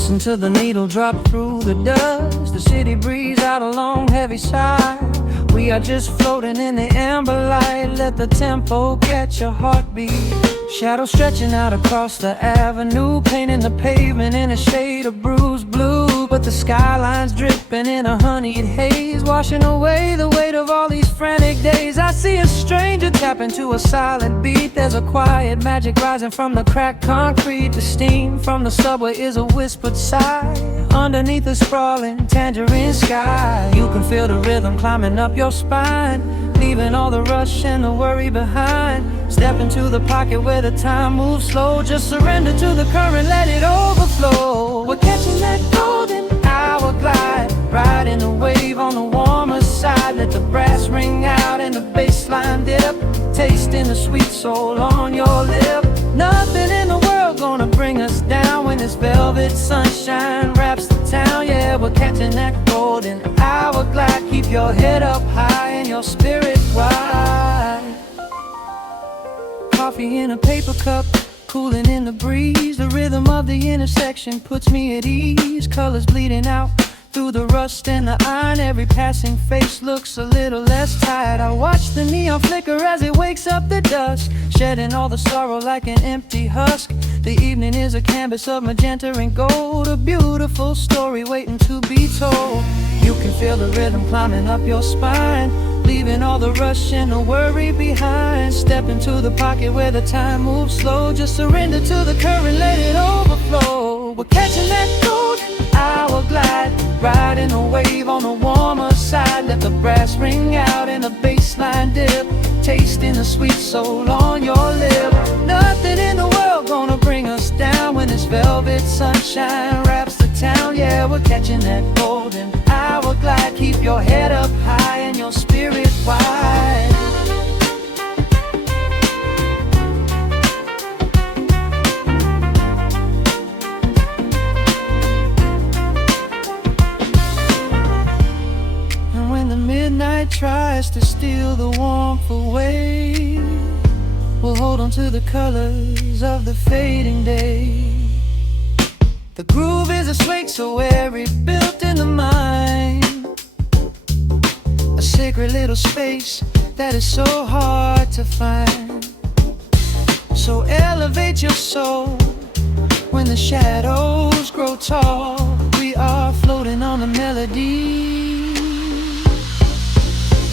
Listen to the needle drop through the dust. The city breeze out a long heavy sigh. We are just floating in the amber light. Let the tempo catch your heartbeat. Shadows stretching out across the avenue, painting the pavement in a shade of bruised blue. But the skyline's dripping in a honeyed haze, washing away the weight of all these frantic days. I see a stranger tap into a silent beat. There's a quiet magic rising from the cracked concrete. The steam from the subway is a whispered sigh underneath the sprawling tangerine sky. You can feel the rhythm climbing up your spine, leaving all the rush and the worry behind. Step into the pocket where the time moves slow. Just surrender to the current, let it overflow. We're catching that golden hour glide, riding the wave on the warmer side. Let the brass ring out and the bass line dip, tasting the sweet soul on your lip. Nothing in the world gonna bring us down when this velvet sunshine wraps the town. Yeah, we're catching that golden hour glide. Keep your head up high and your spirit wide. Coffee in a paper cup, cooling in the breeze. The rhythm of the intersection puts me at ease. Colors bleeding out through the rust and the iron. Every passing face looks a little less tired. I watch the neon flicker as it wakes up the dusk, shedding all the sorrow like an empty husk. The evening is a canvas of magenta and gold, a beautiful story waiting to be told. You can feel the rhythm climbing up your spine, leaving all the rush and the worry behind. Step into the pocket where the time moves slow. Just surrender to the current, let it overflow. We're catching that golden hour glide, riding a wave on the warmer side. Let the brass ring out and the bass line dip, tasting the sweet soul on your lip. Nothing in the world gonna bring us down when this velvet sunshine wraps the town. Yeah, we're catching that golden hour glide. Keep your head up high and your spirit wide. And when the midnight tries to steal the warmth away, we'll hold on to the colors of the fading day. The groove is a swing so airy, built in the mind, a sacred little space that is so hard to find. So elevate your soul when the shadows grow tall. We are floating on the melody,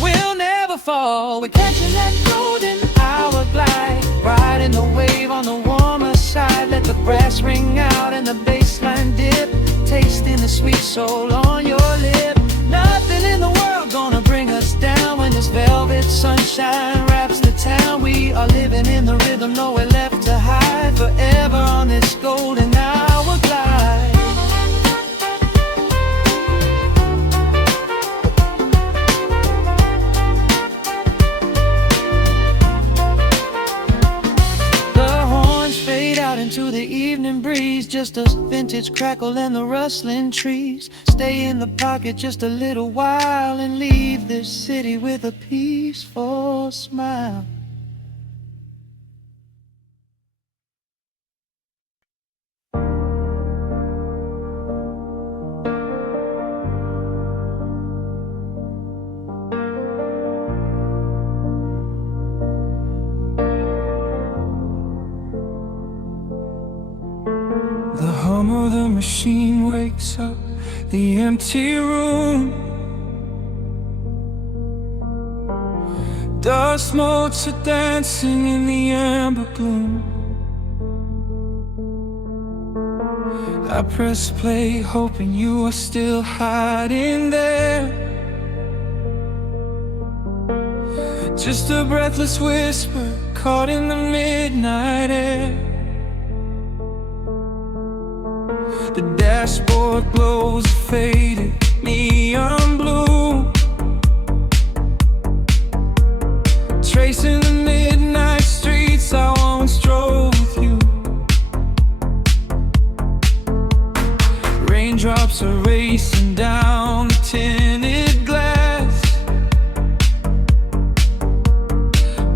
we'll never fall. We're catching that golden hour glide, riding the wave on the warmer side. Let the brass ring out and the bass line dip, tasting the sweet soul on your lip. Nothing in the world gonna bring us down when this velvet sunshine wraps the town. We are living in the rhythm, nowhere left to hide, forever on this golden hour glide. Into the evening breeze, just a vintage crackle and the rustling trees. Stay in the pocket just a little while and leave this city with a peaceful smile. The hum of the machine wakes up the empty room. Dust motes are dancing in the amber gloom. I press play hoping you are still hiding there. Just a breathless whisper caught in the midnight air. The dashboard glows a faded neon blue, tracing the midnight streets I once drove with you. Raindrops are racing down the tinted glass,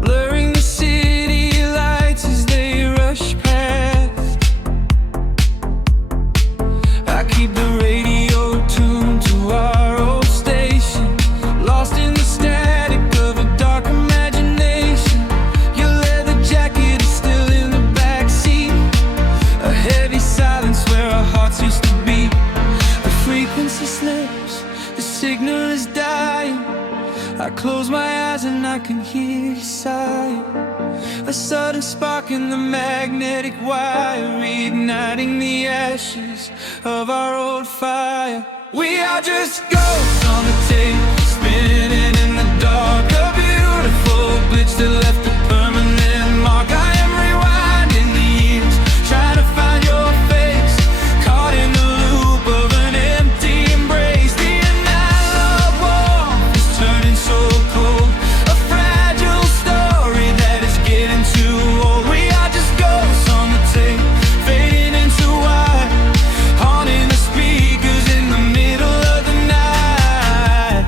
blurring the city lights as they rush past. eyes and I can hear you sigh. A sudden spark in the magnetic wire, reigniting the ashes of our old fire. We are just ghosts on the tape, spinning in the dark. A beautiful glitch that left a permanent mark. I am rewinding the years, trying to find your face, caught in the loop of an empty embrace. The analog warmth is turning so cold, a fragile story that is getting too old. We are just ghosts on the tape, fading into white, haunting the speakers in the middle of the night.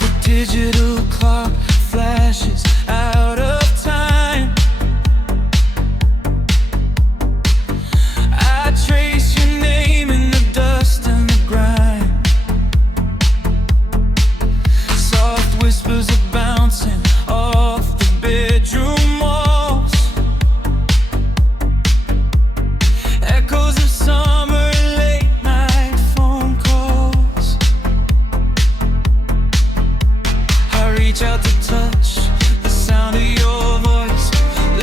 The digital clock flashes out of time. I trace your name in the dust and the grime. Soft whispers are bouncing off the bedroom walls, echoes of summer late night phone calls. I reach out to touch the sound of your voice,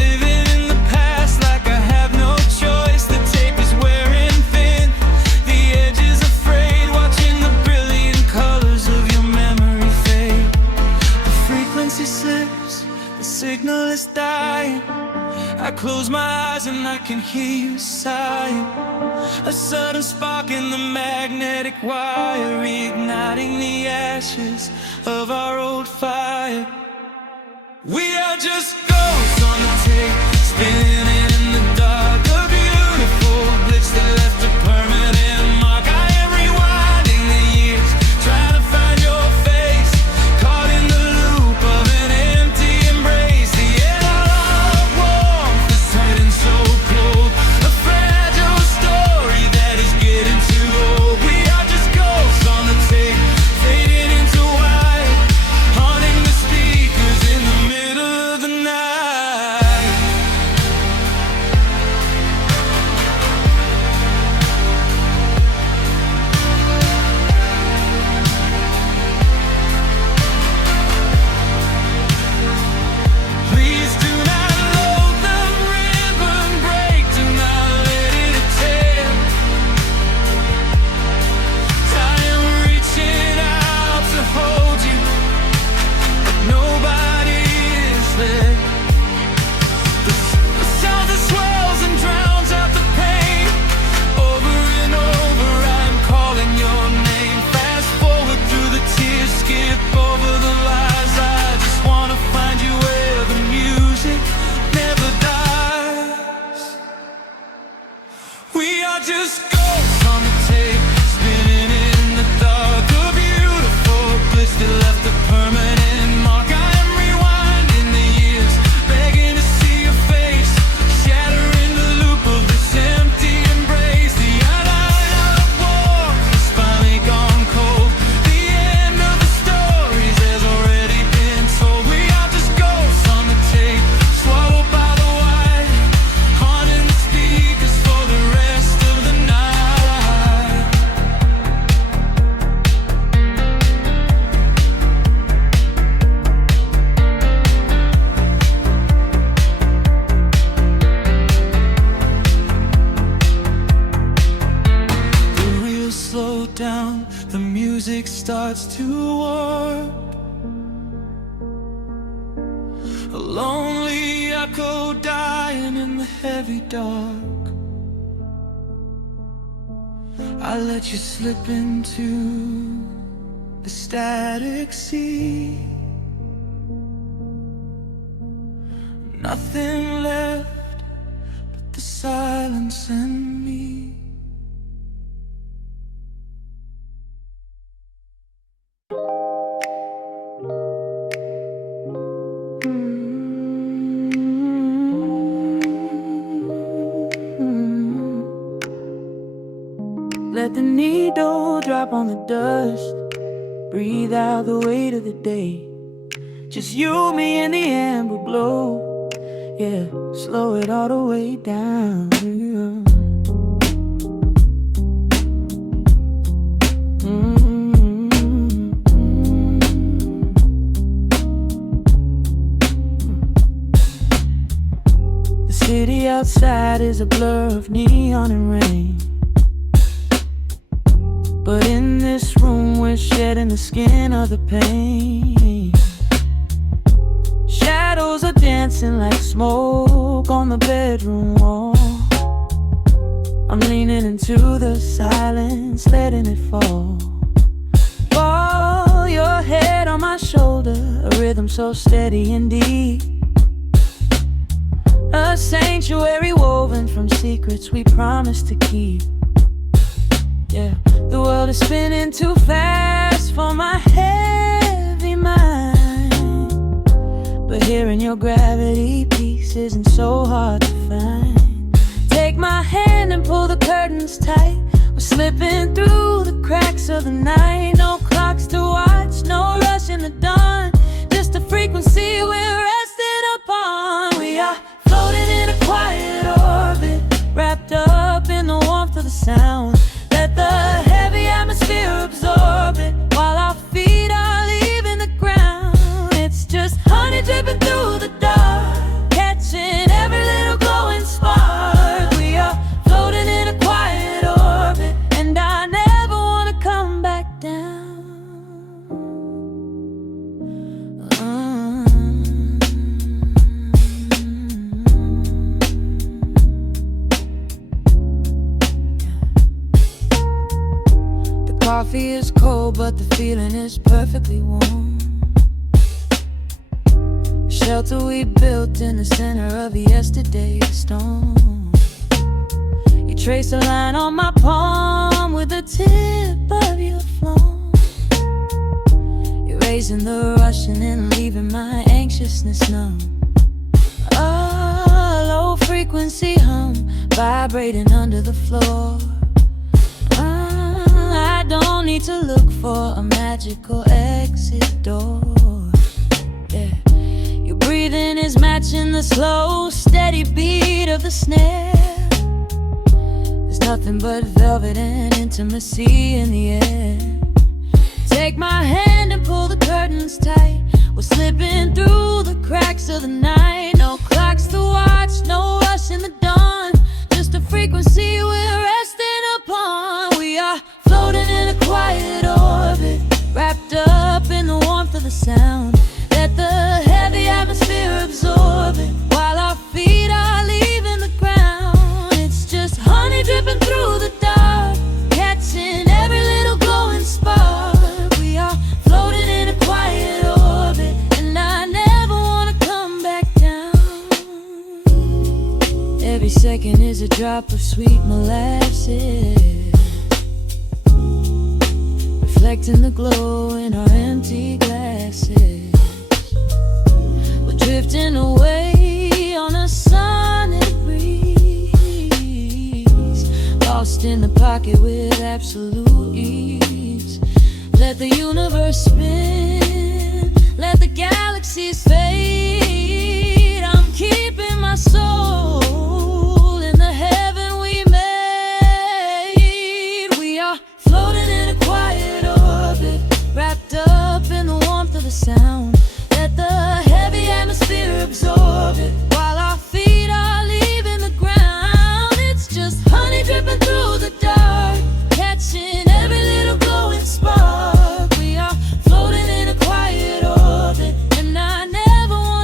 living in the past like I have no choice. The tape is wearing thin, the edge is afraid, watching the brilliant colors of your memory fade. The frequency slips, the signal is dying. I close my eyes and I can hear you sighing. A sudden spark in the magnetic wire, reigniting the ashes of our old fire. We are just ghosts on the tape, spinning in the dark. A beautiful glitch that left a permanent mark. I am rewinding the years, trying to find your face, caught in the loop of an empty embrace. The analog warmth is turning so cold, a fragile story that is getting too old. We are just ghosts on the tape, fading into white, haunting the speakers in the middle of the night. Please do not load the ribbon break, do not let it tear. I am reaching out to hold you, but nobody is there. The sound that swells and drowns out the pain. Over and over I'm calling your name. Fast forward through the tears, skip over the lies. I just wanna find you where the music never dies. We are just ghosts on the tape, spinning in the dark. A beautiful glitch that left a permanent mark. I am rewinding the years, begging to see your face, shattering the loop of this empty embrace. The analog warmth has finally gone cold, the end of the stories has already been told. We are just ghosts on the tape, swallowed by the white, haunting the speakers for the rest of the night. The reels slow down, the music starts to warp. A lonely echo dying in the heavy dark. I let you slip into the static sea. Nothing left but the silence and me. Let the needle drop on the dust. Breathe out the weight of the day. Just you, me, and the glow. Yeah, slow it all the way down. Yeah. The city outside is a blur of neon and rain, but in this room we're shedding the skin of the pain. Shadows are dancing like smoke on the bedroom wall. I'm leaning into the silence, letting it fall. Fall your head on my shoulder, a rhythm so steady and deep. A sanctuary woven from secrets we promised to keep. Yeah, the world is spinning too fast for my heavy mind, but hearing your gravity piece isn't so hard to find. Take my hand and pull the curtains tight. We're slipping through the cracks of the night. No clocks to watch, no rush in the dawn, just a frequency we're resting upon. We are floating in a quiet orbit, wrapped up in the warmth of the sound. Let the heavy atmosphere absorb it, while our feet are leaving the ground. It's just honey dripping through the dark, catching every little glowing spark. We are floating in a quiet orbit, and I never want to come back down. Coffee is cold, but the feeling is perfectly warm. Shelter we built in the center of yesterday's storm. You trace a line on my palm with the tip of your phone, erasing the rushing and leaving my anxiousness numb. A low frequency hum vibrating under the floor. I don't need to look for a magical exit door. Yeah, your breathing is matching the slow, steady beat of the snare. There's nothing but velvet and intimacy in the air. Take my hand and pull the curtains tight. We're slipping through the cracks of the night. No clocks to watch, no rush in the dawn, just a frequency we're resting upon. We are floating in a quiet orbit, wrapped up in the warmth of the sound. Let the heavy atmosphere absorb it, while our feet are leaving the ground. It's just honey dripping through the dark, catching every little glowing spark. We are floating in a quiet orbit, and I never want to come back down. Every second is a drop of sweet molasses, reflecting the glow in our empty glasses. We're drifting away on a sonic breeze, lost in the pocket with absolute ease. Let the universe spin, let the galaxies fade. I'm keeping my soul in the heaven we made. We are floating in a quiet orbit, wrapped up in the warmth of the sound. Let the heavy atmosphere absorb it, while our feet are leaving the ground. It's just honey dripping through the dark, catching every little glowing spark. We are floating in a quiet orbit, and I never want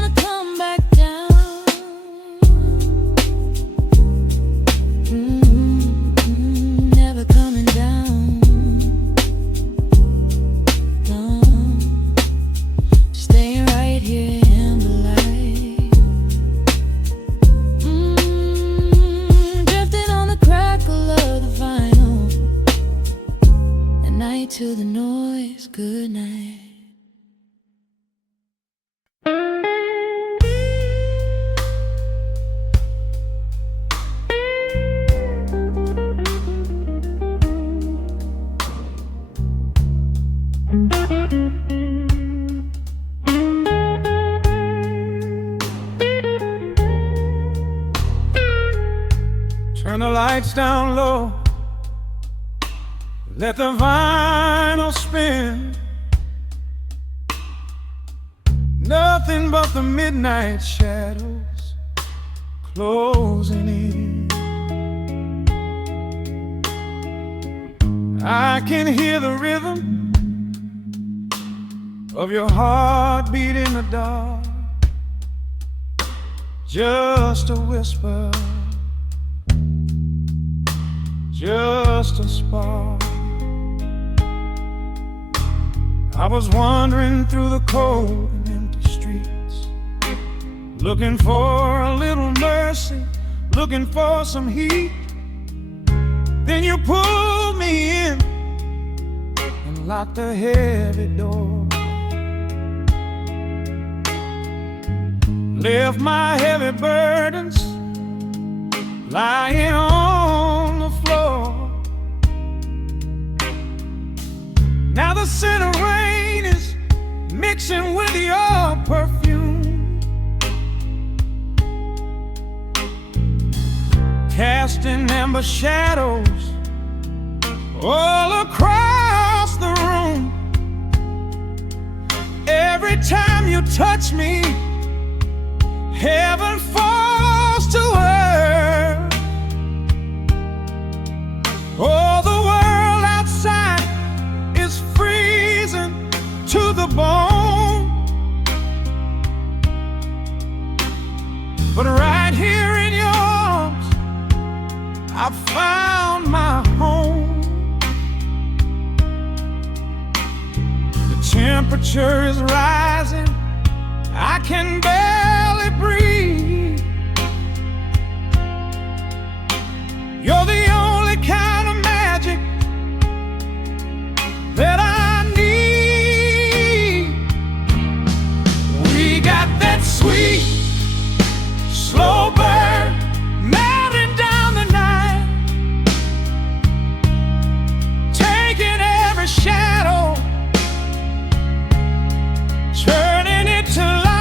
Turn the lights down low, let the vinyl spin. Nothing but the midnight shadows closing in. I can hear the rhythm of your heartbeat in the dark, just a whisper, just a spark. I was wandering through the cold and empty streets, looking for a little mercy, looking for some heat. Then you pulled me in and locked the heavy door, left my heavy burdens lying on the floor. Now the scent of rain is mixing with your perfume, casting amber shadows all across the room. Every time you touch me, heaven falls to earth. Oh, the world outside is freezing to the bone, but right here in your arms I found my home. The temperature is rising, I can barely breathe. You're the only kind of magic that I need. We got that sweet, slow burn melting down the night, taking every shadow, turning it to light.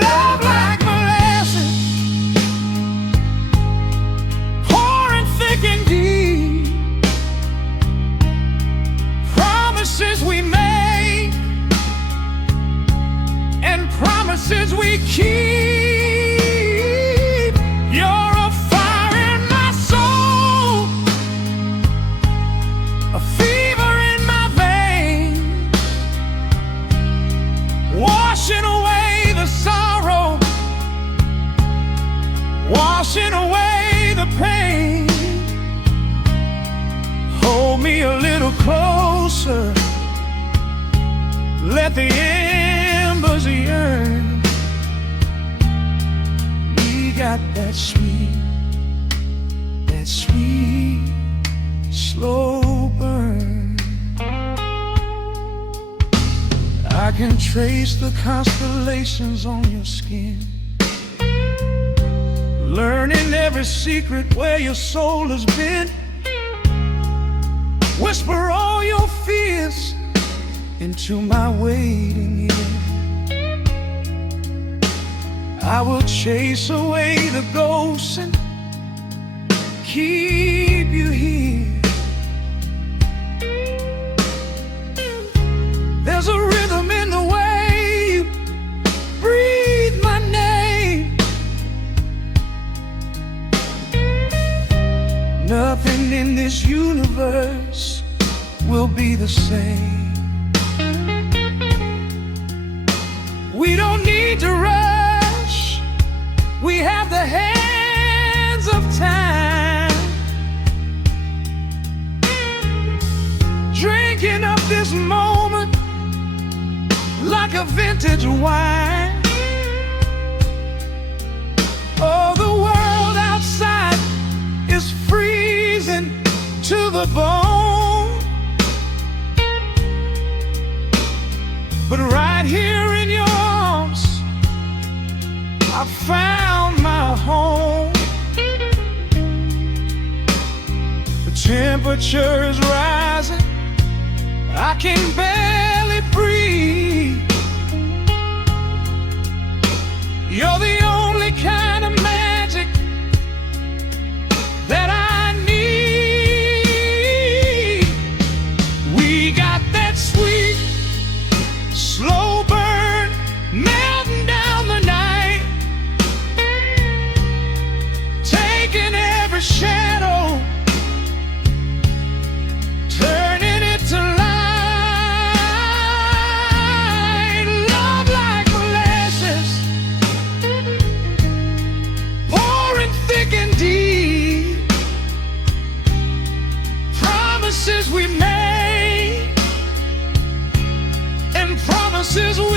Love like molasses, pouring thick and deep. Promises we make and promises we keep. You're a fire in my soul, a fever in my veins, washing away the sorrow, washing away the pain. Hold me a little closer, let the embers yearn. We got that sweet, slow burn. I can trace the constellations on your skin, learning every secret where your soul has been. Whisper all your fears into my waiting ear. I will chase away the ghosts and keep you here. There's a rhythm in the way you breathe my name. Nothing in this universe will be the same. We don't need to rush, we have the hands of time, drinking up this moment like a vintage wine. Oh, the world outside is freezing to the bone, but right here in your arms I found my home. The temperature is rising, I can barely breathe. You're the only kind of man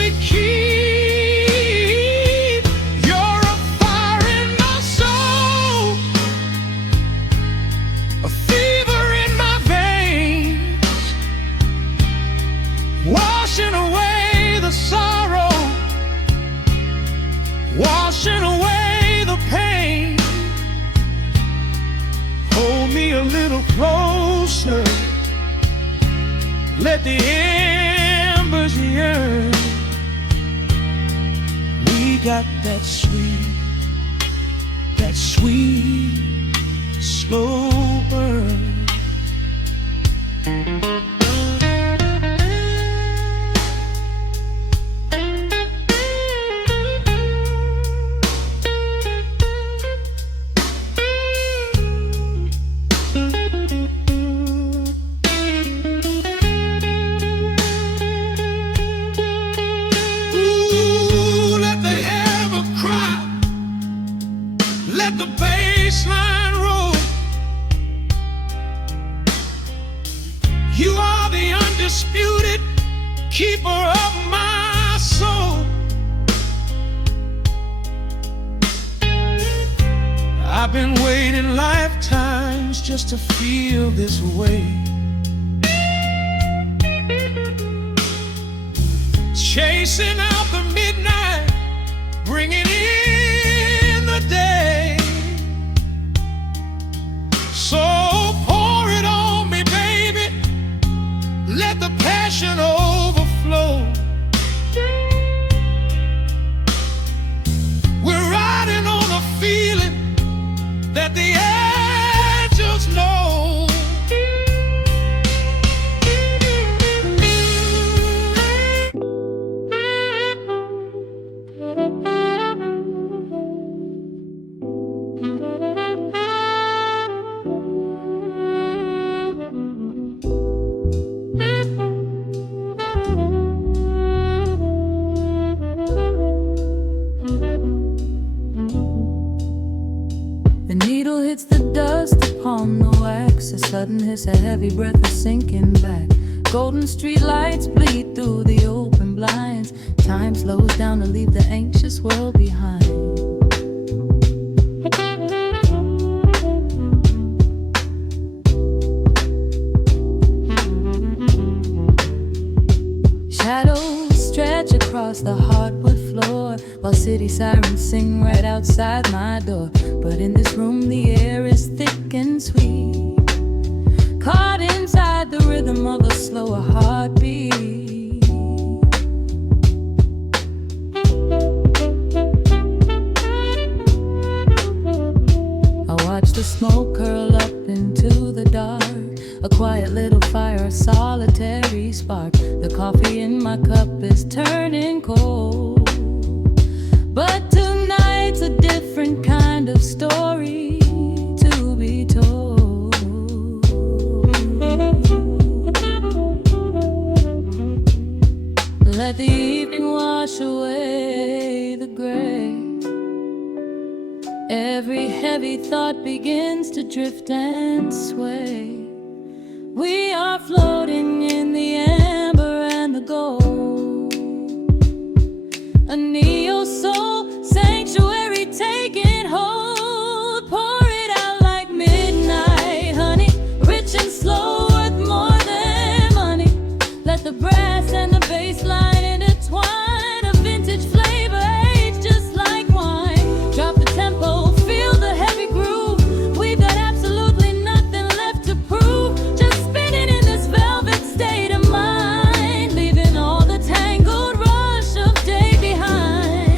me keep. You're a fire in my soul, a fever in my veins, washing away the sorrow, washing away the pain. Hold me a little closer, let the embers yearn. We got that sweet, slow burn. Let the bass line roll. You are the undisputed keeper of my soul. I've been waiting lifetimes just to feel this way. Chasing out the midnight, bringing in the day. So pour it on me, baby, let the passion overflow. We're riding on a feeling that the angels know. The needle hits the dust upon the wax. A sudden hiss, a heavy breath, a sinking back. Golden street lights bleed through the open blinds. Time slows down to leave the anxious world behind. Shadows stretch across the hardwood floor, while city sirens sing right outside my door. But in this room the air is thick and sweet, caught inside the rhythm of a slower heartbeat. I watch the smoke curl up into the dark, a quiet little fire, a solitary spark. The coffee in my cup is turning cold, but tonight's a different kind of story to be told. Let the evening wash away the gray. Every heavy thought begins to drift and sway. We are floating in the amber and the gold, a neo-soul sanctuary taking hold. Pour it out like midnight honey, rich and slow, worth more than money. Let the brass and the bass line intertwine, a vintage flavor aged just like wine. Drop the tempo, feel the heavy groove. We've got absolutely nothing left to prove, just spinning in this velvet state of mind, leaving all the tangled rush of day behind.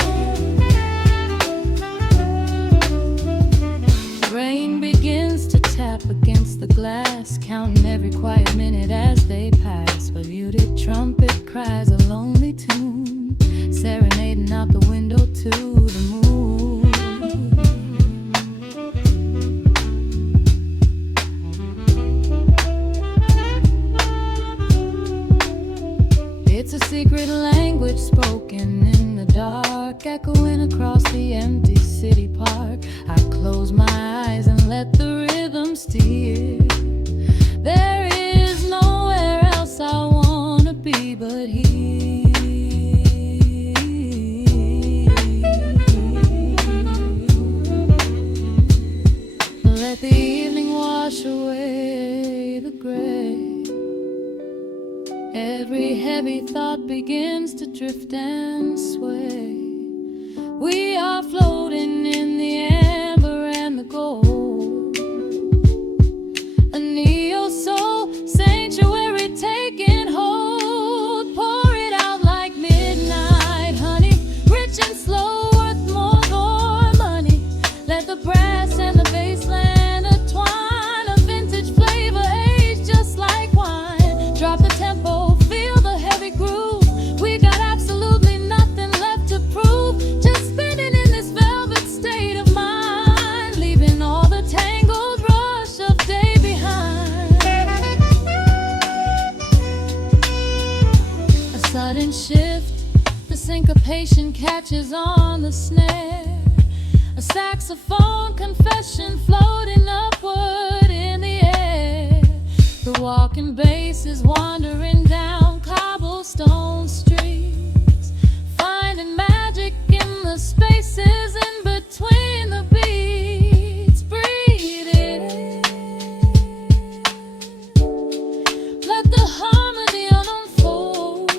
Rain begins to tap against the glass, counting every quiet minute as they pass. A muted trumpet cries a lonely tune, serenading out the window to the moon. It's a secret language spoken in the dark, echoing across the empty city park. I close my eyes and let the rhythm steer. There is nowhere else I wanna be but here. begins to drift and sway. We are floating in the amber and the gold. A neo-soul sanctuary taking hold. Pour it out like midnight honey, rich and slow, worth more money. Let the brass and the bass land entwine, a vintage flavor aged just like wine. Drop the tempo, feel the heavy groove. We got absolutely nothing left to prove. Just spinning in this velvet state of mind, leaving all the tangled rush of day behind. A sudden shift, the syncopation catches on the snare. A saxophone confession floating upward in the air. The walking bass is wandering down cobblestone streets, finding magic in the spaces in between the beats. Breathe it in, let the harmony unfold.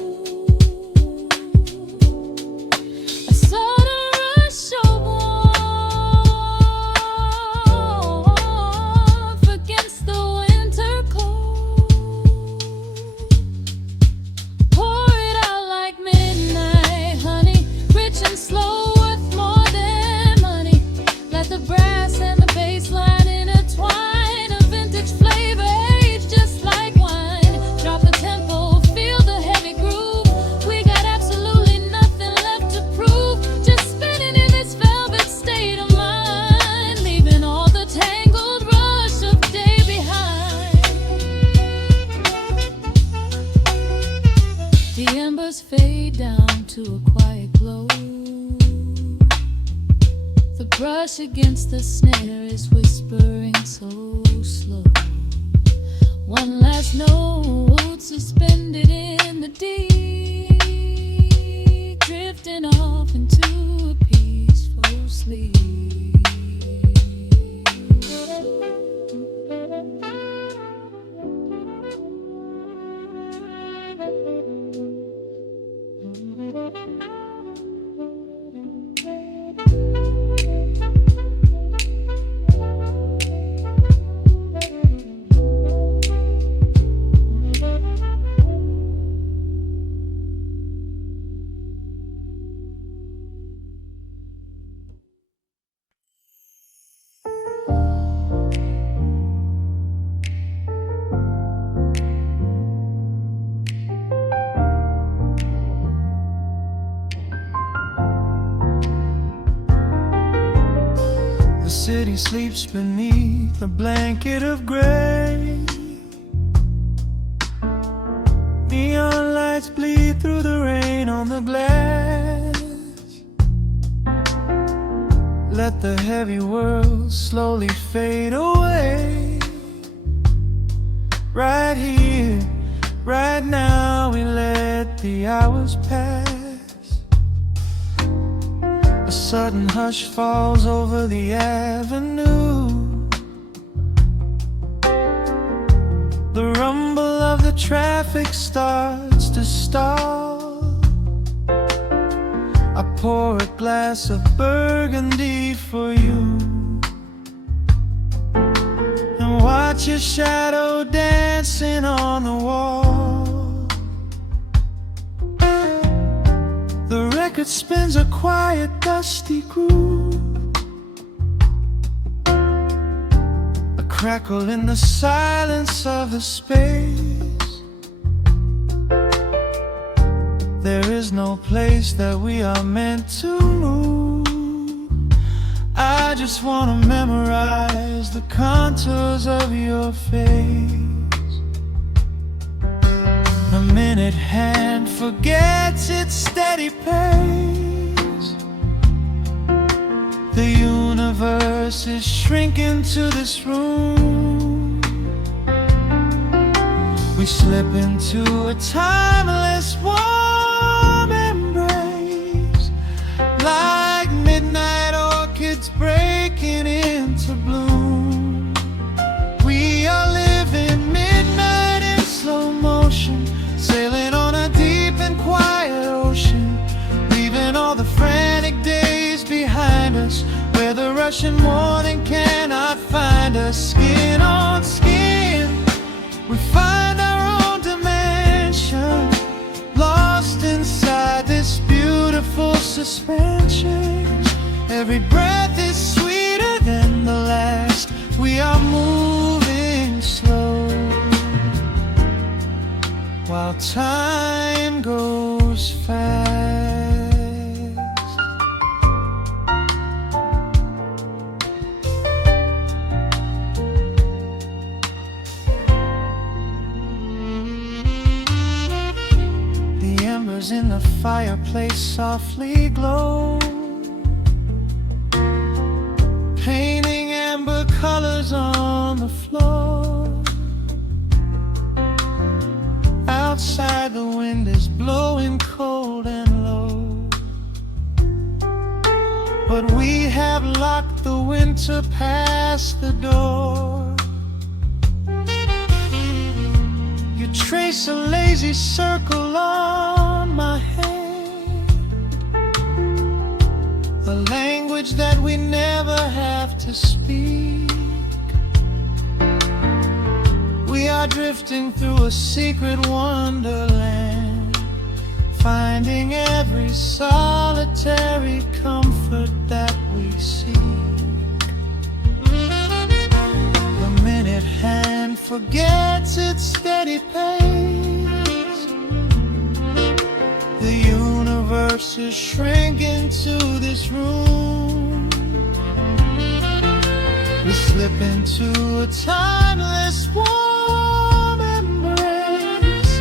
A sort of rush of warmth against the winter cold. Pour it out like midnight honey, rich and slow, worth more than money. Let the brass and the bass line intertwine, a vintage flavor aged just like wine. Drop the tempo, feel the heavy groove. We got absolutely nothing left to prove. Just spinning in this velvet state of mind, leaving all the tangled rush of day behind. The embers fade down to a quiet glow. The brush against the snare is whispering so slow. One last note suspended in the deep, drifting off into a peaceful sleep. The city sleeps beneath a blanket of gray. Neon lights bleed through the rain on the glass. Let the heavy world slowly fade away. Right here, right now, we let the hours pass. A sudden hush falls over the avenue. The rumble of the traffic starts to stall. I pour a glass of burgundy for you and watch your shadow dancing on the wall. The record spins a quiet, dusty groove. A crackle in the silence of the space. There is no place that we are meant to move. I just wanna memorize the contours of your face. A minute hand forgets its steady pace. The universe is shrinking to this room. We slip into a timeless warm embrace, like midnight orchids breaking into bloom. We are living midnight in slow motion, sailing on a deep and quiet ocean. Russian morning cannot find us. Skin on skin, we find our own dimension, lost inside this beautiful suspension. Every breath is sweeter than the last. We are moving slow, while time goes fast. The embers in the fireplace softly glow, painting amber colors on the floor. Outside the wind is blowing cold and low, but we have locked the winter past the door. You trace a lazy circle on my hand, a language that we never have to speak. We are drifting through a secret wonderland, finding every solitary comfort that we seek. The minute hand forgets its steady pace, the universe is shrinking to this room. We slip into a timeless warm embrace,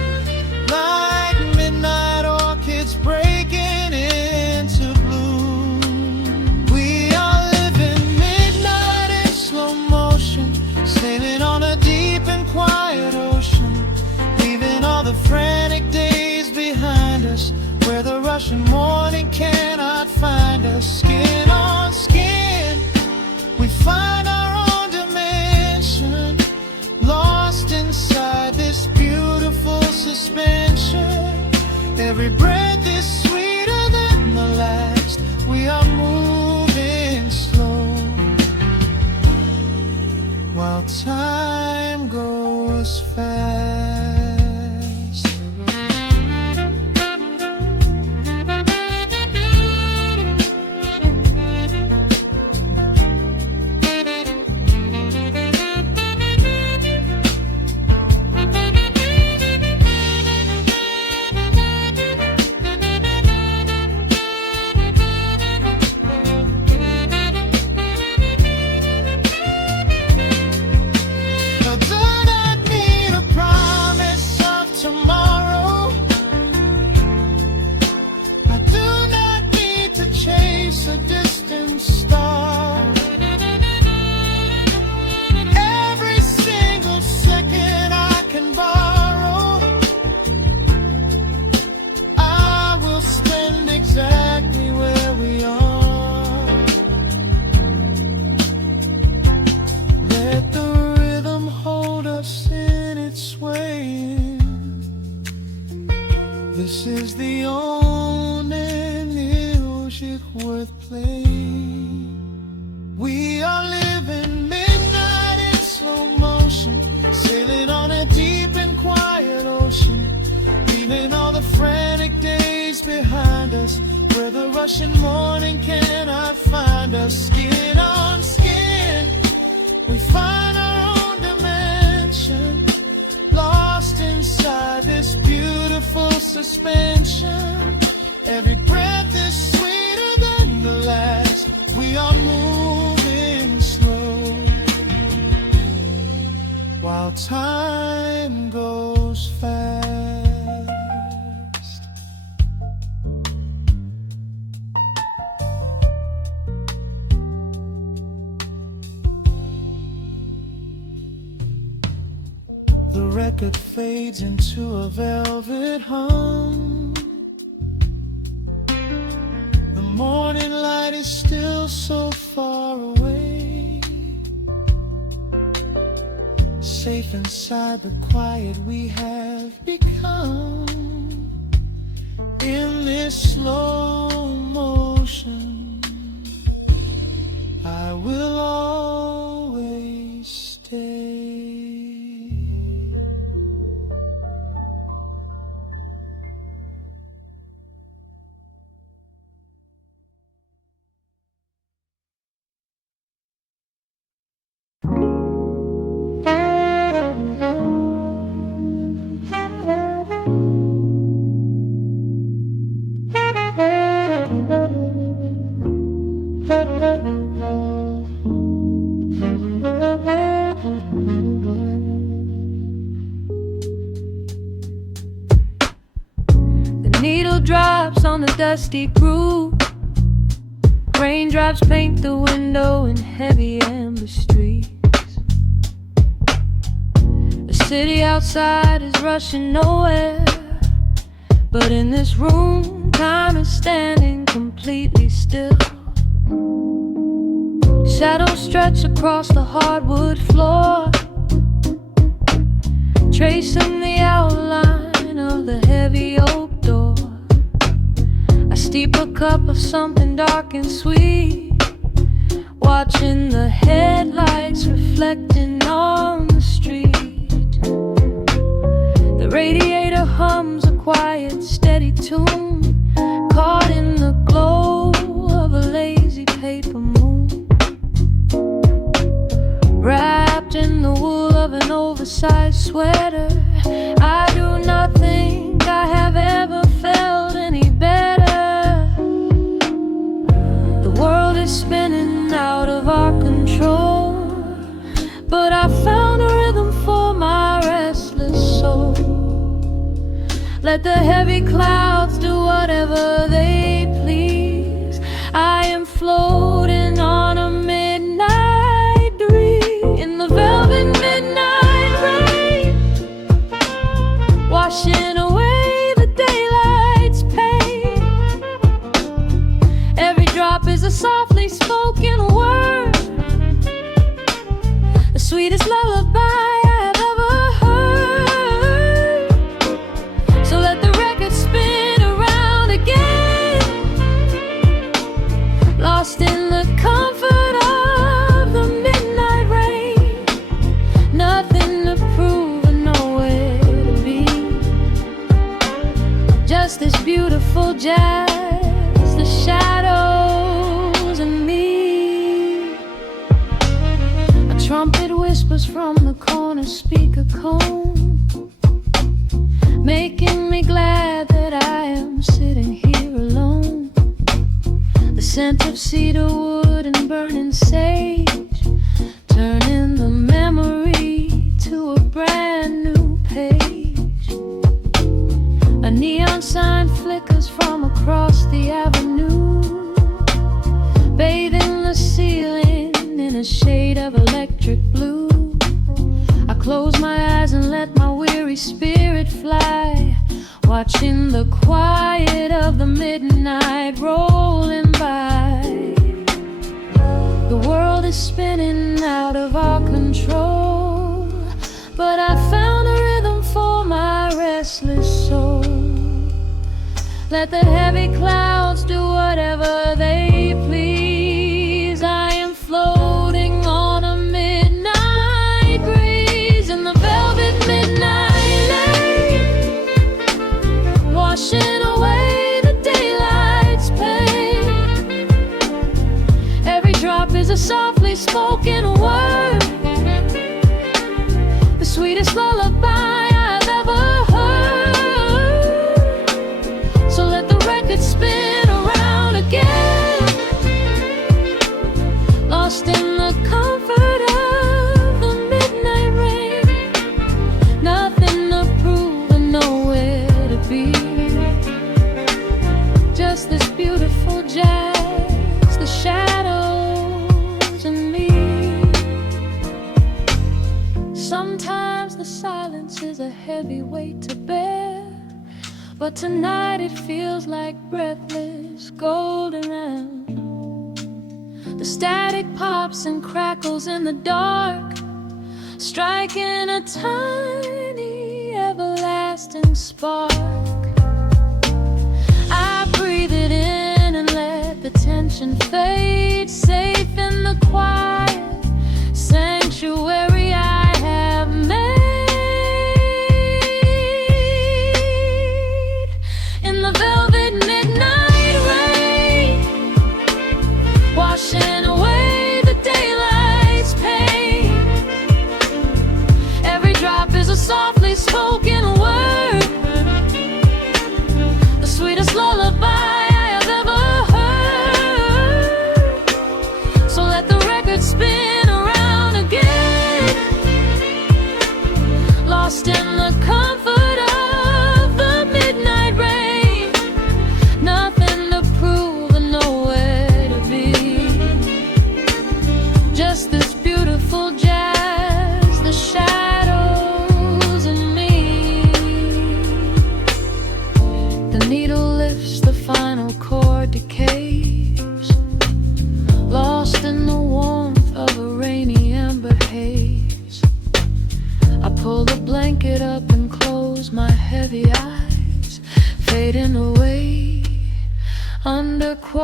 like midnight orchids breaking into bloom. We are living midnight in slow motion, sailing on a deep and quiet ocean, leaving all the frantic days behind us, where the Russian morning cannot find us. Skin on skin, we find our own dimension, lost inside this beautiful suspension. Every breath is sweeter than the last. We are moving slow, while time goes fast. A distant star, every single second I can borrow, I will spend exactly where we are. Let the rhythm hold us in its swaying. This is the only music worth playing. We are living midnight in slow motion, sailing on a deep and quiet ocean, leaving all the frantic days behind us, where the Russian morning cannot find us. Skin on skin, we find our own dimension, lost inside this beautiful suspension. Every breath is sweeter than the last. We are moving slow, while time goes fast. The record fades into a velvet hum. The morning light is still so far away, safe inside the quiet we have become. In this slow motion, I will The needle drops on the dusty groove. Raindrops paint the window in heavy amber streets. The city outside is rushing nowhere, but in this room, time is standing completely still. Shadows stretch across the hardwood floor, tracing the outline of the heavy oak door. I steep a cup of something dark and sweet, watching the headlights reflecting on the street. The radiator hums a quiet, steady tune, caught in the glow of a lazy paper moon. Wrapped in the wool of an oversized sweater, I do not think I have ever felt any better. The world is spinning out of our control, but I found a rhythm for my restless soul. Let the heavy clouds do whatever they please. I am floating on a midnight breeze in the velvet midnight rain, washing away the daylight's pain. Every drop is a softly spoken word, the sweetest lullaby I have ever heard. So let the record spin around again, lost in the comfort of the midnight rain. Nothing to prove and nowhere to be, just this beautiful jazz, the shadows and me. A trumpet whispers from the corner speaker cone, making me glad that I am sitting here alone. The scent of cedar wood and burning sage, turning the memory to a brand new page. A neon sign flickers from across the avenue, bathing the ceiling in a shade of electric blue. I close my eyes and let my weary spirit fly, watching the quiet of the midnight rolling by. The world is spinning out of our control, but I found a rhythm for my restless soul. Let the heavy clouds do whatever they please. I am floating on a midnight breeze in the velvet midnight lane, washing away the daylight's pain. Every drop is a softly spoken word, the sweetest lullaby I've ever heard. So let the record spin around again, lost in the comfort of the midnight rain. Nothing to prove and nowhere to be, just this beautiful jazz, the shadows and me. Sometimes the silence is a heavy weight to bear, but tonight it feels like breathless golden round. The static pops and crackles in the dark, striking a tiny everlasting spark. I breathe it in and let the tension fade, safe in the quiet sanctuary I have made. In the velvet midnight rain, washing away the daylight's pain. Every drop is a softly spoken word, the sweetest lullaby I have ever heard.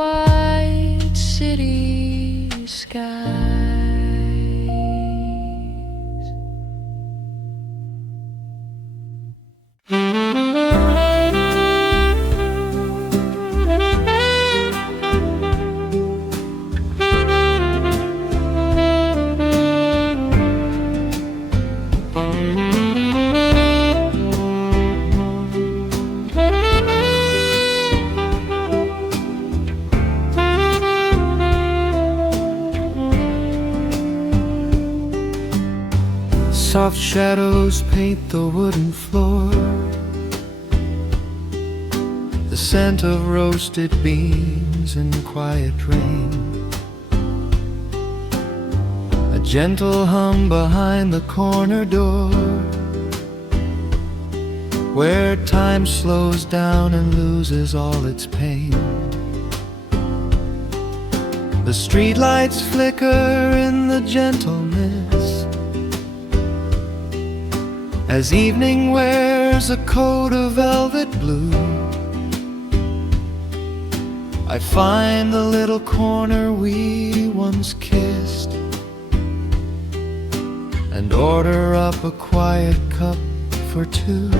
white city skies. Soft shadows paint the wooden floor, the scent of roasted beans and quiet rain, a gentle hum behind the corner door, where time slows down and loses all its pain. The streetlights flicker in the gentle mist, as evening wears a coat of velvet blue. I find the little corner we once kissed, and order up a quiet cup for two.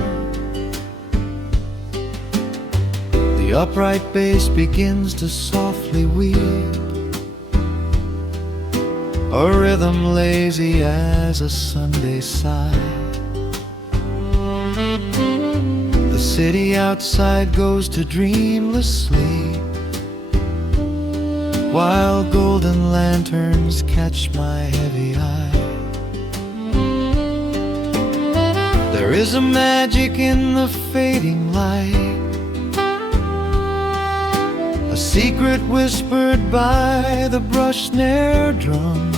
The upright bass begins to softly weep, a rhythm lazy as a Sunday sigh. The city outside goes to dreamless sleep, while golden lanterns catch my heavy eye. There is a magic in the fading light, a secret whispered by the brush snare drum.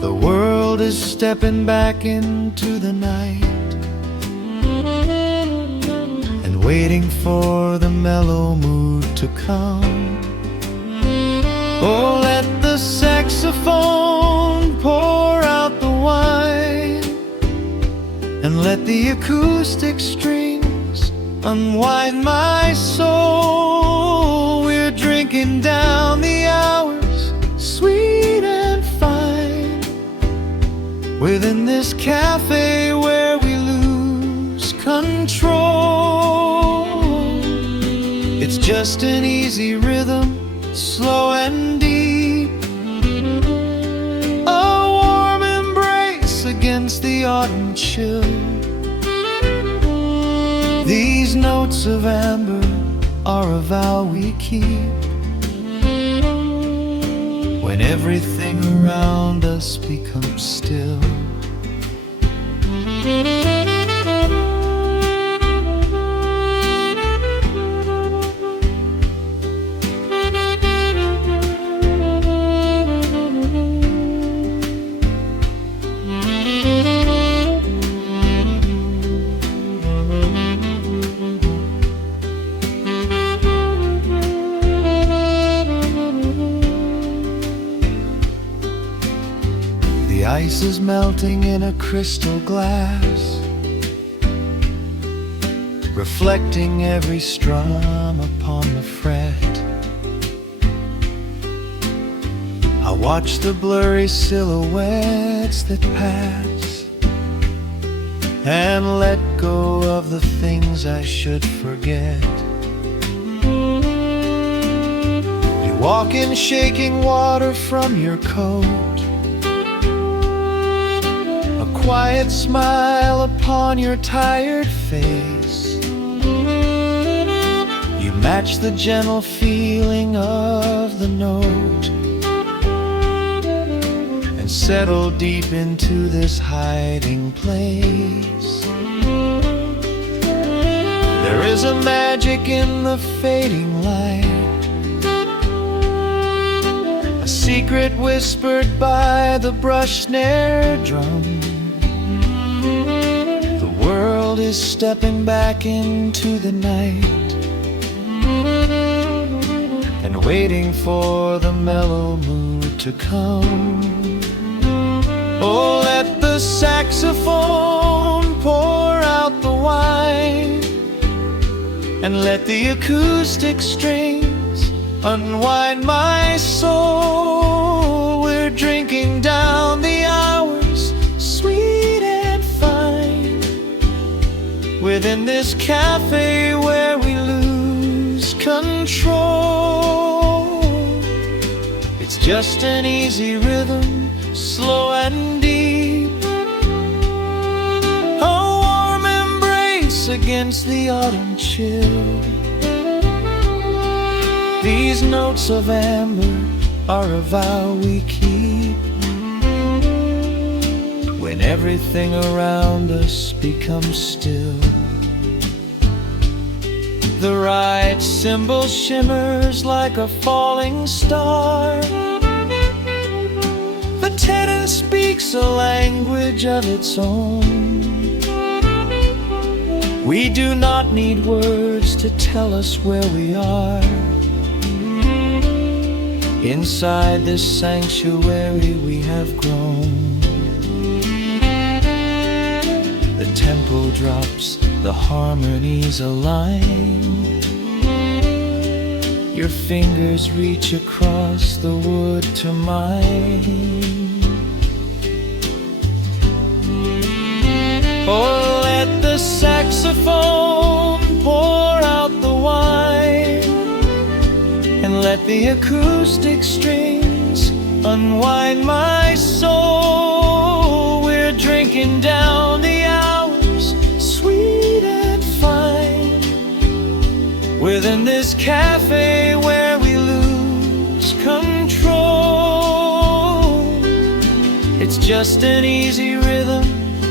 The world is stepping back into the night, waiting for the mellow mood to come. Oh, let the saxophone pour out the wine, and let the acoustic strings unwind my soul. We're drinking down the hours, sweet and fine, within this cafe where we lose control. It's just an easy rhythm, slow and deep, a warm embrace against the autumn chill. These notes of amber are a vow we keep, when everything around us becomes still. The ice is melting in a crystal glass, reflecting every strum upon the fret. I watch the blurry silhouettes that pass, and let go of the things I should forget. You walk in shaking water from your coat, quiet smile upon your tired face. You match the gentle feeling of the note, and settle deep into this hiding place. There is a magic in the fading light, a secret whispered by the brush snare drum. The world is stepping back into the night, and waiting for the mellow mood to come. Oh, let the saxophone pour out the wine, and let the acoustic strings Unwind my soul. We're drinking down the hours, sweet and fine, within this cafe where we lose control. It's just an easy rhythm, slow and deep, a warm embrace against the autumn chill. These notes of amber are a vow we keep when everything around us becomes still. The right cymbal shimmers like a falling star. The tenor speaks a language of its own. We do not need words to tell us where we are. Inside this sanctuary we have grown. The tempo drops, the harmonies align. Your fingers reach across the wood to mine. Oh, let the saxophone pour out the wine, and let the acoustic strings unwind my soul. We're drinking down the hours, sweet and fine, within this cafe where we lose control. It's just an easy rhythm,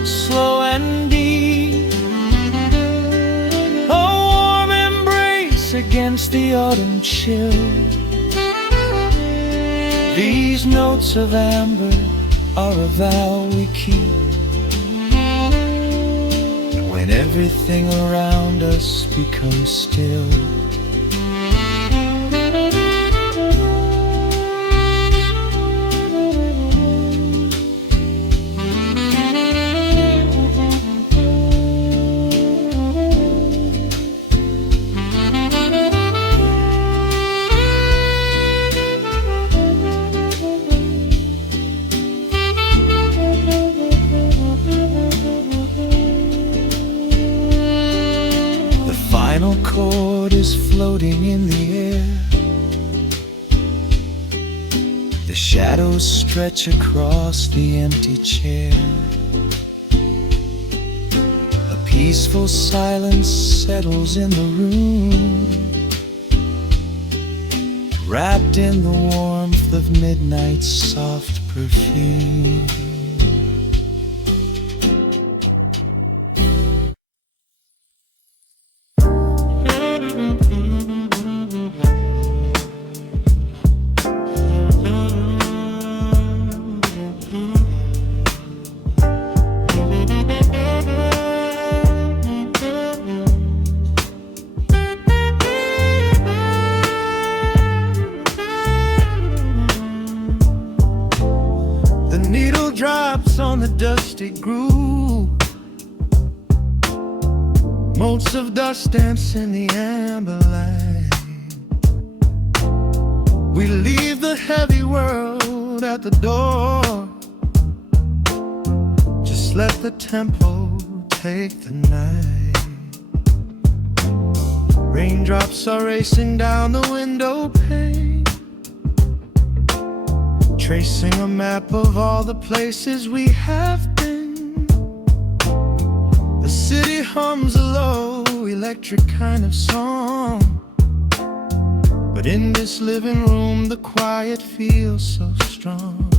slow and deep, a warm embrace against the autumn chill. These notes of amber are a vow we keep when everything around us becomes still. The final chord is floating in the air. The shadows stretch across the empty chair. A peaceful silence settles in the room, wrapped in the warmth of midnight's soft perfume. The needle drops on the dusty groove. Motes of dust dance in the amber light. We leave the heavy world at the door. Just let the tempo take the night. Raindrops are racing down the window pane, tracing a map of all the places we have been. The city hums a low, electric kind of song, but in this living room the quiet feels so strong.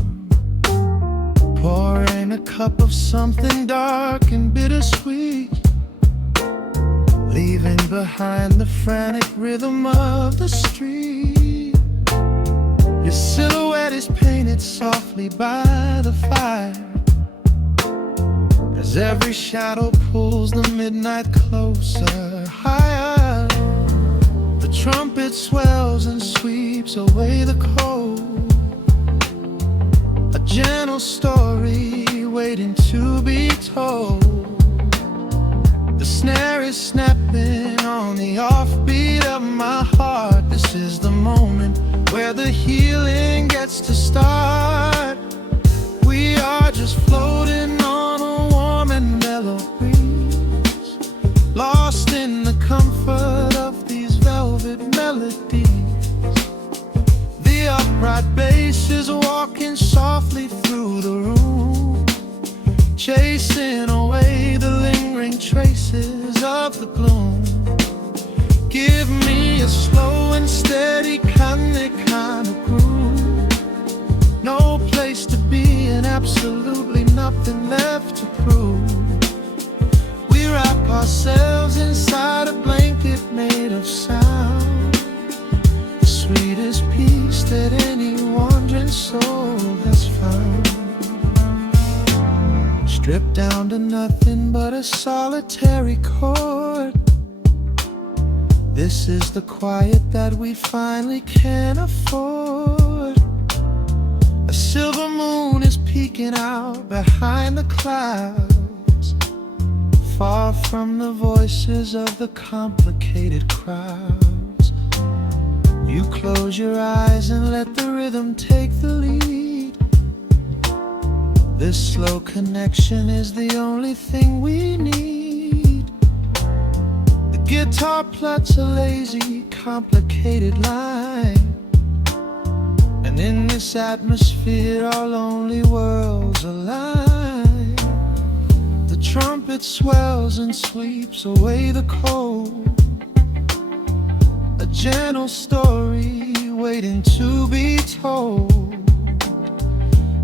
Pouring a cup of something dark and bittersweet, leaving behind the frantic rhythm of the street. Your silhouette is painted softly by the fire, as every shadow pulls the midnight closer, higher. The trumpet swells and sweeps away the cold, a gentle story waiting to be told. The snare is snapping on the offbeat of my heart. This is the where the healing gets to start. We are just floating on a warm and mellow breeze, lost in the comfort of these velvet melodies. The upright bass is walking softly through the room, chasing away the lingering traces of the gloom. Give me a slow and steady kind of groove. No place to be and absolutely nothing left to prove. We wrap ourselves inside a blanket made of sound, the sweetest peace that any wandering soul has found. Stripped down to nothing but a solitary chord. This is the quiet that we finally can afford. A silver moon is peeking out behind the clouds, far from the voices of the complicated crowds. You close your eyes and let the rhythm take the lead. This slow connection is the only thing we need. Guitar plucks a lazy, complicated line, and in this atmosphere our lonely worlds align. The trumpet swells and sweeps away the cold, a gentle story waiting to be told.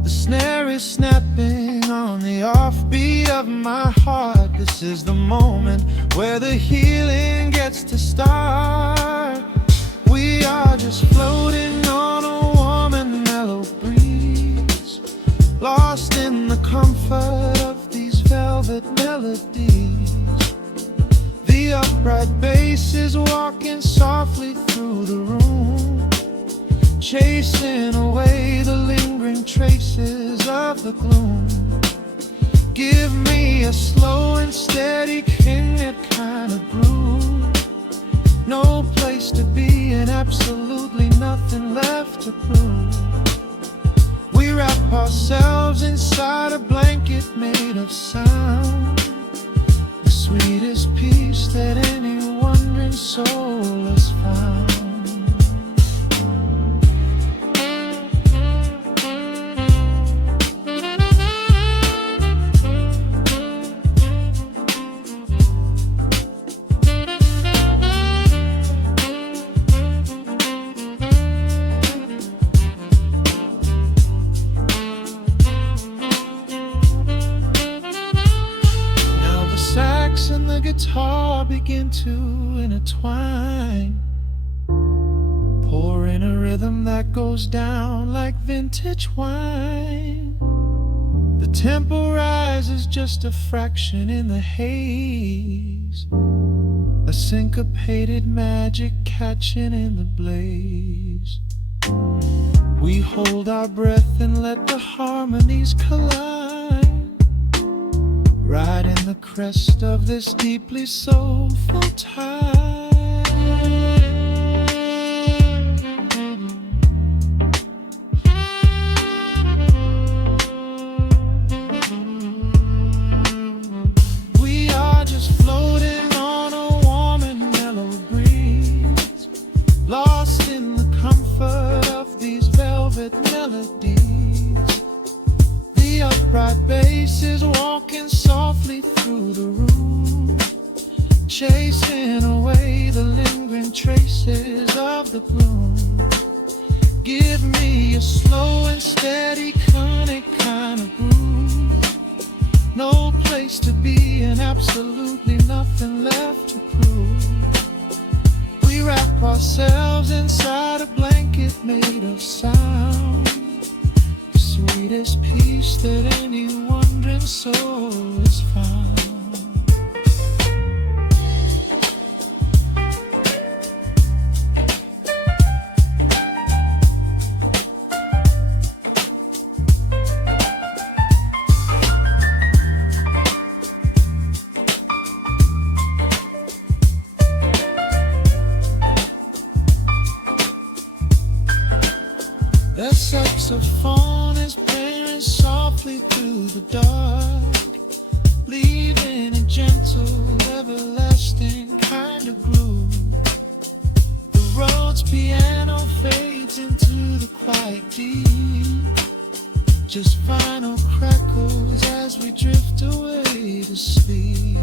The snare is snapping on the offbeat of my heart. This is the moment where the healing gets to start. We are just floating on a warm and mellow breeze, lost in the comfort of these velvet melodies. The upright bass is walking softly through the room, chasing away the lingering traces of the gloom. Give me a slow and steady kind of groove. No place to be and absolutely nothing left to prove. We wrap ourselves inside a blanket made of sound, the sweetest peace that any wandering soul has found. And the guitar begin to intertwine, pouring a rhythm that goes down like vintage wine. The tempo rises just a fraction in the haze, a syncopated magic catching in the blaze. We hold our breath and let the harmonies collide, riding the crest of this deeply soulful tide. We are just floating on a warm and mellow breeze, lost in the comfort of these velvet melodies. The upright bass is walking softly through the room, chasing away the lingering traces of the gloom. Give me a slow and steady kind of groove. No place to be and absolutely nothing left to prove. We wrap ourselves inside a blanket made of sound, sweetest peace that any wandering soul has found. The saxophone is playing softly through the dark, leaving a gentle, everlasting kind of groove. The Rhodes piano fades into the quiet deep, just final crackles as we drift away to sleep.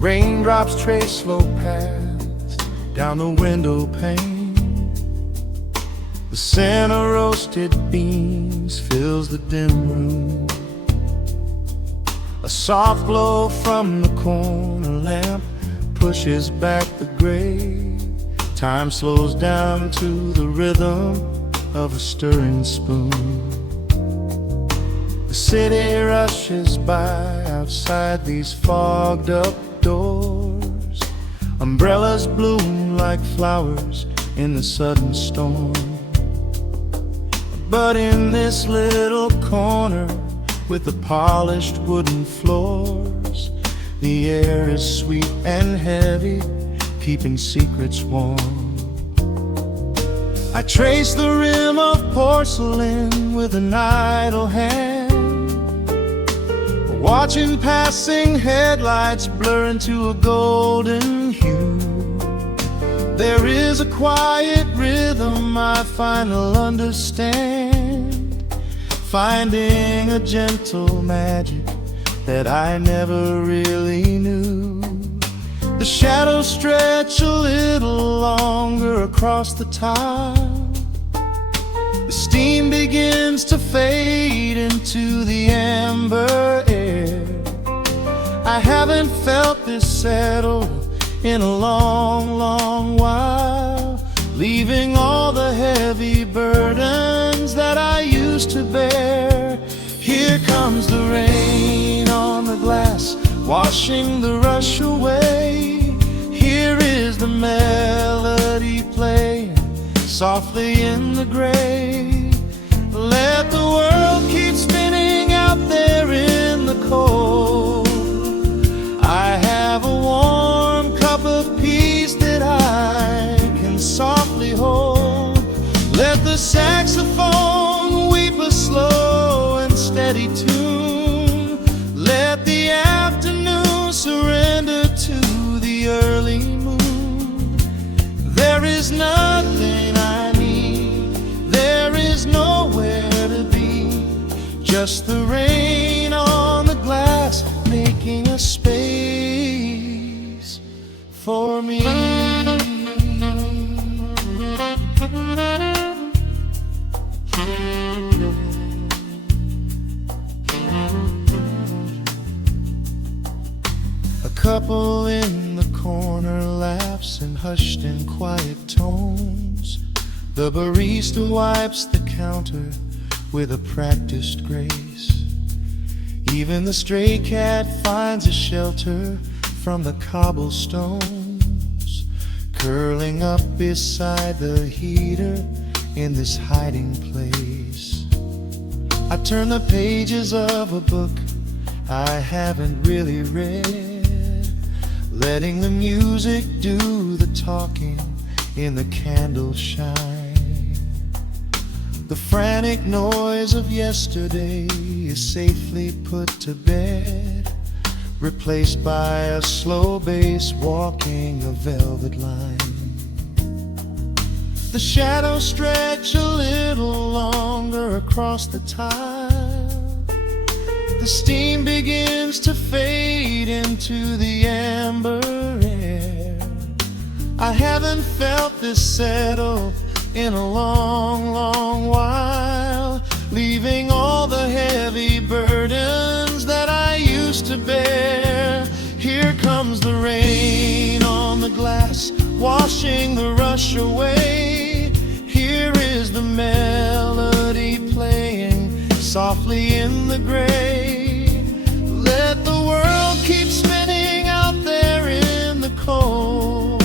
Raindrops trace slow paths down the window pane. The scent of roasted beans fills the dim room. A soft glow from the corner lamp pushes back the gray. Time slows down to the rhythm of a stirring spoon. The city rushes by outside these fogged up doors. Umbrellas bloom like flowers in the sudden storm. But in this little corner with the polished wooden floors, the air is sweet and heavy, keeping secrets warm. I trace the rim of porcelain with an idle hand, watching passing headlights blur into a golden hue. There is a quiet rhythm I finally understand, finding a gentle magic that I never really knew. The shadows stretch a little longer across the tile. The steam begins to fade into the amber air. I haven't felt this settled in a long, long while, leaving all the heavy burdens that I used to bear. Here comes the rain on the glass, washing the rush away. Here is the melody playing softly in the gray. Let the world keep spinning out there in the cold. I have a warm cup of peace that I can softly hold. Let the saxophone weep a slow and steady tune. Let the afternoon surrender to the early moon. There is nothing I need, there is nowhere to be, just the rain on the glass making a space for me. A couple in the corner laughs in hushed and quiet tones. The barista wipes the counter with a practiced grace. Even the stray cat finds a shelter from the cobblestones, curling up beside the heater in this hiding place. I turn the pages of a book I haven't really read, letting the music do the talking in the candle shine. The frantic noise of yesterday is safely put to bed, replaced by a slow bass walking a velvet line. The shadows stretch a little longer across the tile. The steam begins to fade into the amber air. I haven't felt this settle in a long, long while, leaving all the heavy burdens that I used to bear. Here comes the rain on the glass, washing the rush away. Here is the melody playing softly in the gray. Let the world keep spinning out there in the cold.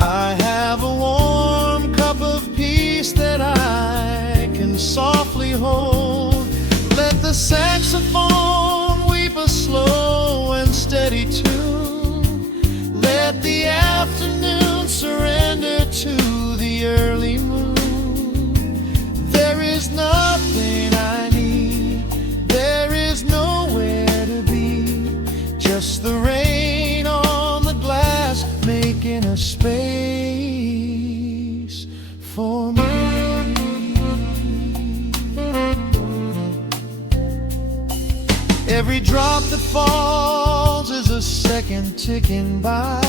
I have a warm cup of peace that I can softly hold. Let the saxophone weep a slow and steady tune. Let the afternoon surrender to the early moon. There is nothing I need, there is nowhere to be, just the rain on the glass making a space for me. Every drop that falls is a second ticking by,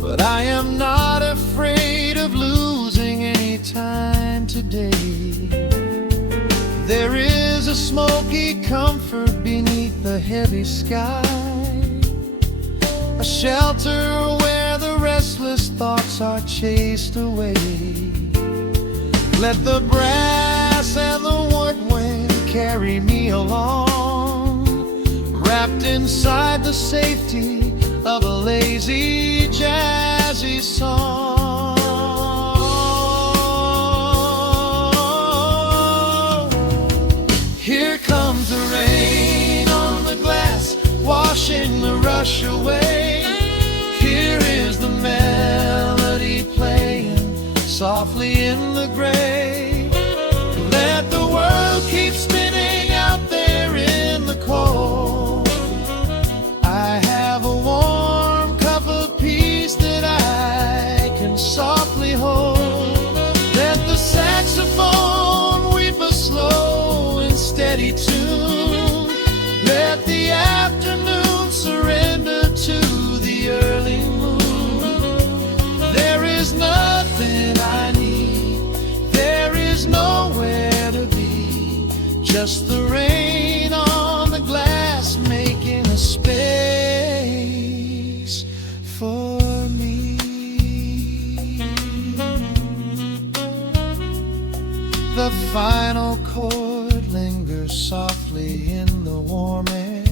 but I am not afraid of losing any time today. There is a smoky comfort beneath the heavy sky, a shelter where the restless thoughts are chased away. Let the brass and the woodwind carry me along, wrapped inside the safety of a lazy, jazzy song. Here comes the rain on the glass, washing the rush away. Here is the melody playing softly in the gray. Let the world keep spinning out there in the cold. I have a warm cup of peace that I can softly hold. Let the saxophone weep a slow and steady tune. Let the afternoon surrender to the early moon. There is nothing I need, there is nowhere to be, just the rain on the glass making a space for me. The final chord lingers softly in the warm air.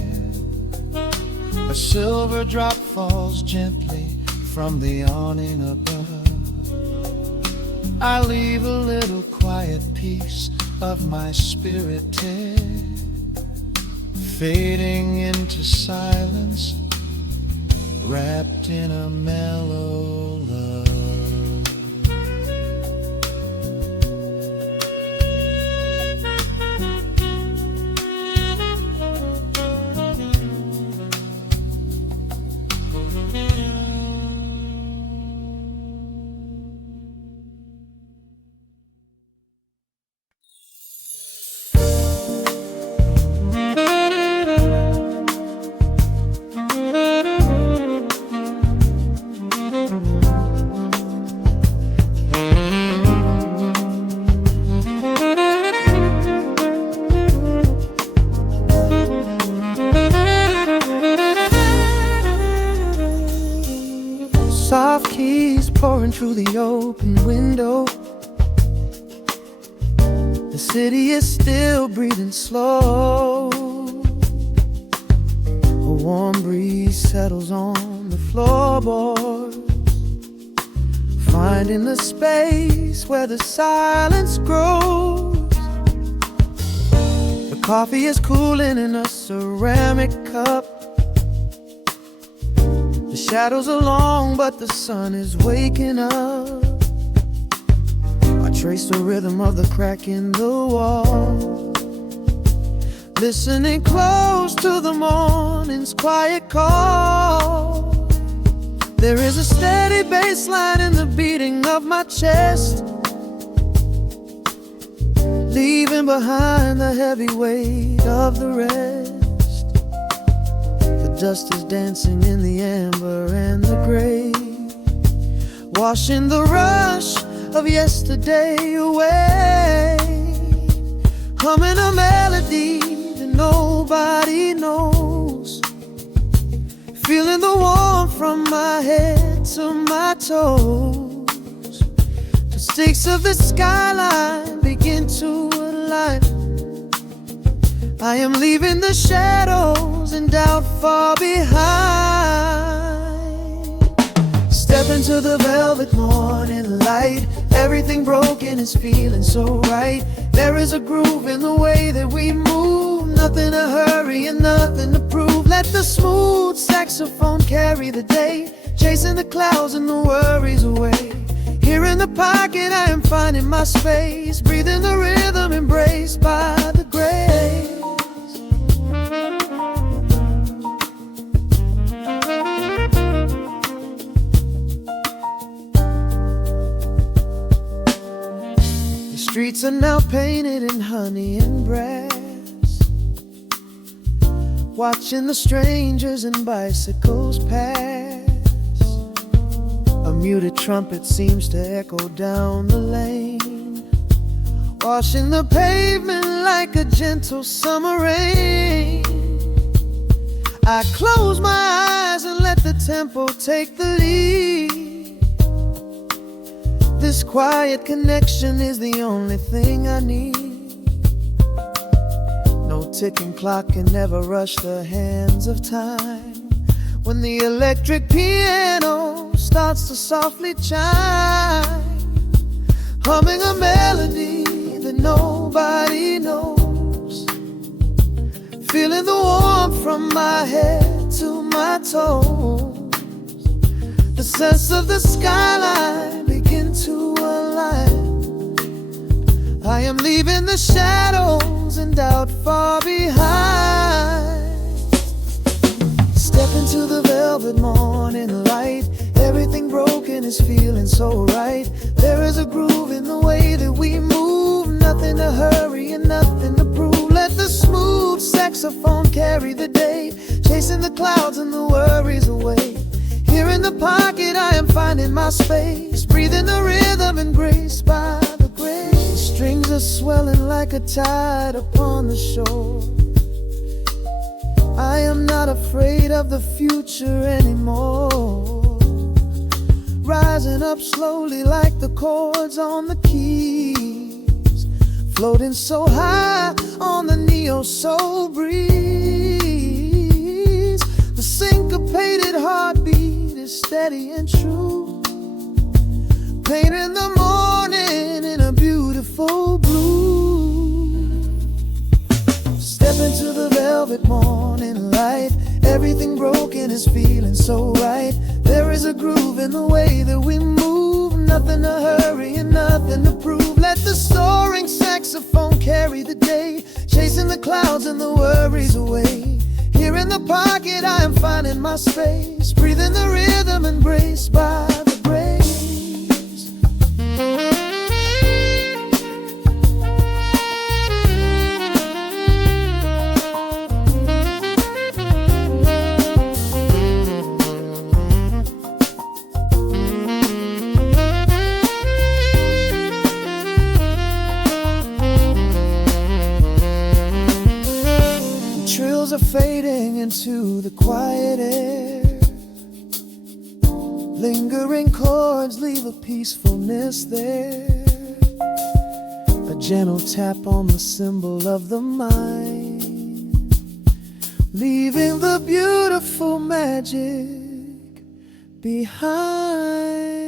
A silver drop falls gently from the awning above. I leave a little quiet piece of my spirit tear, fading into silence, wrapped in a mellow love. Soft keys pouring through the open window. The city is still breathing slow. A warm breeze settles on the floorboards, finding the space where the silence grows. The coffee is cooling in a ceramic cup. The shadows are long, but the sun is waking up. I trace the rhythm of the crack in the wall, listening close to the morning's quiet call. There is a steady bass line in the beating of my chest, leaving behind the heavy weight of the rest. The dust is dancing in the amber and the gray, washing the rush of yesterday away, humming a melody that nobody knows, feeling the warmth from my head to my toes. The stakes of the skyline begin to align. I am leaving the shadows and doubt far behind. Step into the velvet morning light. Everything broken is feeling so right. There is a groove in the way that we move, nothing to hurry and nothing to prove. Let the smooth saxophone carry the day, chasing the clouds and the worries away. Here in the pocket I am finding my space, breathing the rhythm embraced by the grace. Streets are now painted in honey and brass, watching the strangers and bicycles pass. A muted trumpet seems to echo down the lane, washing the pavement like a gentle summer rain. I close my eyes and let the tempo take the lead. This quiet connection is the only thing I need. No ticking clock can never rush the hands of time. When the electric piano starts to softly chime, humming a melody that nobody knows, feeling the warmth from my head to my toes. The sense of the skyline begin to align. I am leaving the shadows and doubt far behind. Step into the velvet morning light. Everything broken is feeling so right. There is a groove in the way that we move, nothing to hurry and nothing to prove. Let the smooth saxophone carry the day, chasing the clouds and the worries away. Here in the pocket I am finding my space, breathing the rhythm and grace by the grace. Strings are swelling like a tide upon the shore. I am not afraid of the future anymore, rising up slowly like the chords on the keys, floating so high on the neo-soul breeze. The syncopated heartbeat is steady and true, painting the morning in a beautiful blue. Step into the velvet morning light. Everything broken is feeling so right. There is a groove in the way that we move, nothing to hurry and nothing to prove. Let the soaring saxophone carry the day, chasing the clouds and the worries away. Here in the pocket I am finding my space, breathing the rhythm embraced by the grace. Trills are fading into the quiet air, lingering chords leave a peacefulness there, a gentle tap on the cymbal of the mind, leaving the beautiful magic behind.